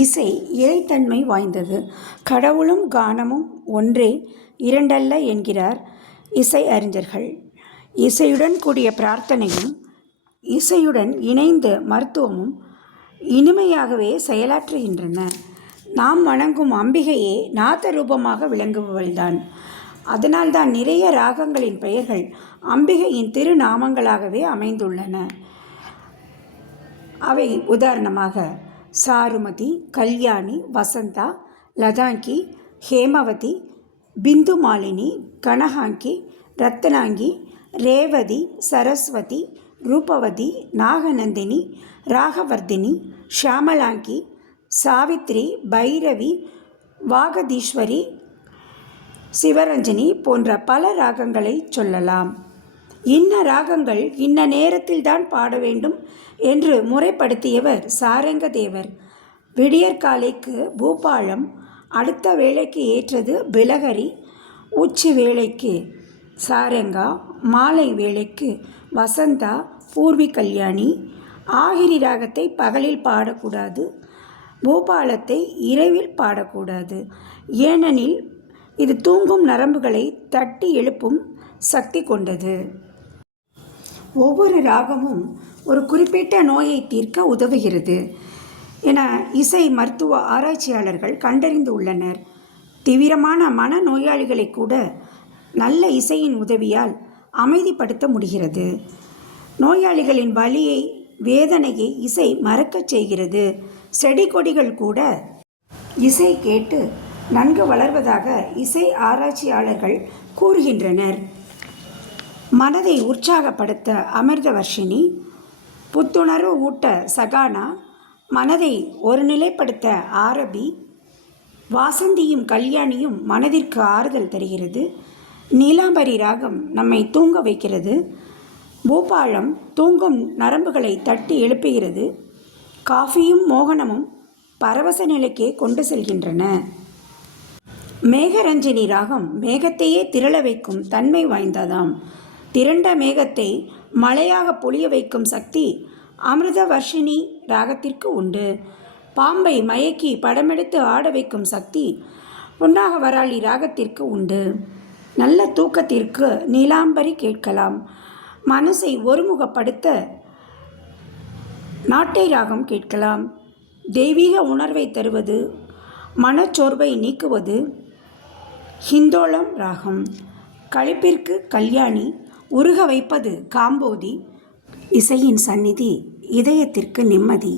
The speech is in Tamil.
இசை இறைத்தன்மை வாய்ந்தது. கடவுளும் கானமும் ஒன்றே இரண்டல்ல என்கிறார் இசை அறிஞர்கள். இசையுடன் கூடிய பிரார்த்தனையும் இசையுடன் இணைந்த மருத்துவமும் இனிமையாகவே செயலாற்றுகின்றன. நாம் வணங்கும் அம்பிகையே நாத ரூபமாக விளங்குபவள்தான். அதனால்தான் நிறைய ராகங்களின் பெயர்கள் அம்பிகையின் திருநாமங்களாகவே அமைந்துள்ளன. அவை உதாரணமாக சாருமதி, கல்யாணி, வசந்தா, லதாங்கி, ஹேமவதி, பிந்துமாலினி, கனகாங்கி, ரத்னாங்கி, ரேவதி, சரஸ்வதி, ரூபவதி, நாகநந்தினி, ராகவர்தினி, ஷியாமலாங்கி, சாவித்ரி, பைரவி, வாகதீஸ்வரி, சிவரஞ்சனி போன்ற பல ராகங்களை சொல்லலாம். இன்ன ராகங்கள் இன்ன நேரத்தில்தான் பாட வேண்டும் என்று முறைப்படுத்தியவர் சாரங்கதேவர். விடியற்காலைக்கு பூபாலம், அடுத்த வேளைக்கு ஏற்றது பிலகரி, உச்சி வேளைக்கு சாரங்கா, மாலை வேளைக்கு வசந்தா, பூர்வி கல்யாணி. ஆகிரி ராகத்தை பகலில் பாடக்கூடாது, பூபாலத்தை இரவில் பாடக்கூடாது. ஏனெனில் இது தூங்கும் நரம்புகளை தட்டி எழுப்பும் சக்தி கொண்டது. ஒவ்வொரு ராகமும் ஒரு குறிப்பிட்ட நோயை தீர்க்க உதவுகிறது என இசை மருத்துவ ஆராய்ச்சியாளர்கள் கண்டறிந்து உள்ளனர். தீவிரமான மன நோயாளிகளை கூட நல்ல இசையின் உதவியால் அமைதிப்படுத்த முடிகிறது. நோயாளிகளின் வலியை, வேதனையை இசை மறக்கச் செய்கிறது. செடி கொடிகள் கூட இசை கேட்டு நன்கு வளர்வதாக இசை ஆராய்ச்சியாளர்கள் கூறுகின்றனர். மனதை உற்சாகப்படுத்த அமிர்தவர்ஷினி, புத்துணர்வு ஊட்ட சகானா, மனதை ஒருநிலைப்படுத்த ஆரபி, வாசந்தியும் கல்யாணியும் மனதிற்கு ஆறுதல் தருகிறது. நீலாம்பரி ராகம் நம்மை தூங்க வைக்கிறது. பூபாலம் தூங்கும் நரம்புகளை தட்டி எழுப்புகிறது. காஃபியும் மோகனமும் பரவச நிலைக்கே கொண்டு செல்கின்றன. மேகரஞ்சினி ராகம் மேகத்தையே திரள வைக்கும் தன்மை வாய்ந்ததாம். திரண்ட மேகத்தை மழையாக பொழிய வைக்கும் சக்தி அமிர்தவர்ஷினி ராகத்திற்கு உண்டு. பாம்பை மயக்கி படமெடுத்து ஆட வைக்கும் சக்தி புன்னாகவராளி ராகத்திற்கு உண்டு. நல்ல தூக்கத்திற்கு நீலாம்பரி கேட்கலாம். மனசை ஒருமுகப்படுத்த நாட்டை ராகம் கேட்கலாம். தெய்வீக உணர்வை தருவது, மனச்சோர்வை நீக்குவது ஹிந்தோளம் ராகம். களிப்பிற்கு கல்யாணி, உருக வைப்பது காம்போதி. இசையின் சந்நிதி இதயத்திற்கு நிம்மதி.